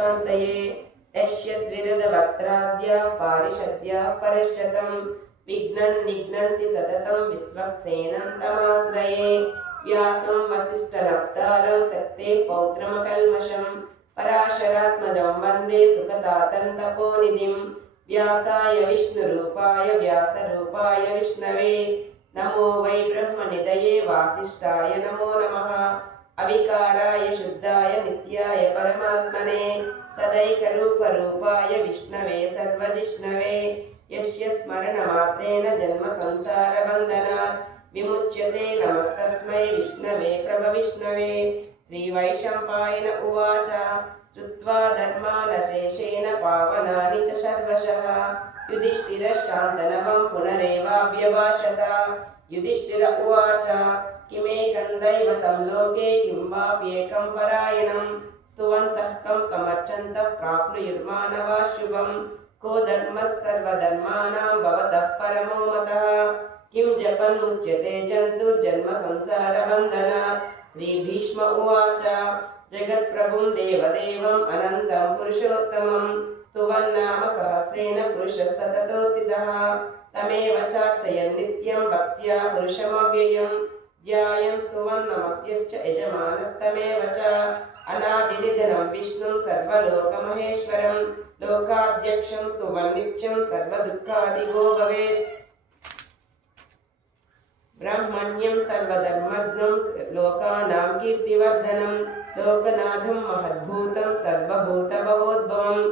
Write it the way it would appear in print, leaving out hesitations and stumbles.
शान्तये यस्य द्विरदवक्त्राद्याः पारिषद्याः परश्शतं विघ्नं निघ्नन्ति सततं विश्वक्सेनं तमाश्रये व्यासं वसिष्ठनप्तारं सत्ते पौत्रमकल्मषं पराशरात्मजं वन्दे सुखतातं तपोनिधिं व्यासाय विष्णुरूपाय व्यासरूपाय विष्णवे नमो वै ब्रह्मनिधये वासिष्ठाय नमो नमः अविकाराय शुद्धाय नित्याय परमात्मने सदैकरूपरूपाय विष्णवे सर्वजिष्णवे यस्य स्मरणमात्रेण जन्म संसारबन्धनात् विमुच्यते नमस्तस्मै विष्णवे प्रभविष्णवे श्रीवैशम्पायन उवाच श्रुत्वा धर्मानशेषेण पावनानि च सर्वशः युधिष्ठिरः शान्तनवं पुनरेवाभ्यभाषत युधिष्ठिर उवाच किमेकं दैवतं लोके किं वाप्येकं परायणं स्तुवन्तः कमर्चन्तः प्राप्नुयुर्मानवा शुभं को धर्मः सर्वधर्माणां भवतः परमो मतः किं जपन्मुच्यते जन्तुर्जन्म संसारबन्धनात् श्रीभीष्म उवाच जगत्प्रभुं देवदेवम् अनन्तं पुरुषोत्तमं स्तुवन्नाम सहस्रेण पुरुषः सततोत्थितः तमेव चार्चयन् नित्यं भक्त्या पुरुषमव्ययं ध्यायन् स्तुवन् नमस्यश्च यजमानस्तमेव च अनादिनिधनं विष्णुं सर्वलोकमहेश्वरं लोकाध्यक्षं स्तुवन् नित्यं सर्वदुःखादिगो भवेत् ब्रह्मण्यं सर्वधर्मज्ञं लोकानां कीर्तिवर्धनं लोकनाथं महद्भूतं सर्वभूतभवोद्भवम्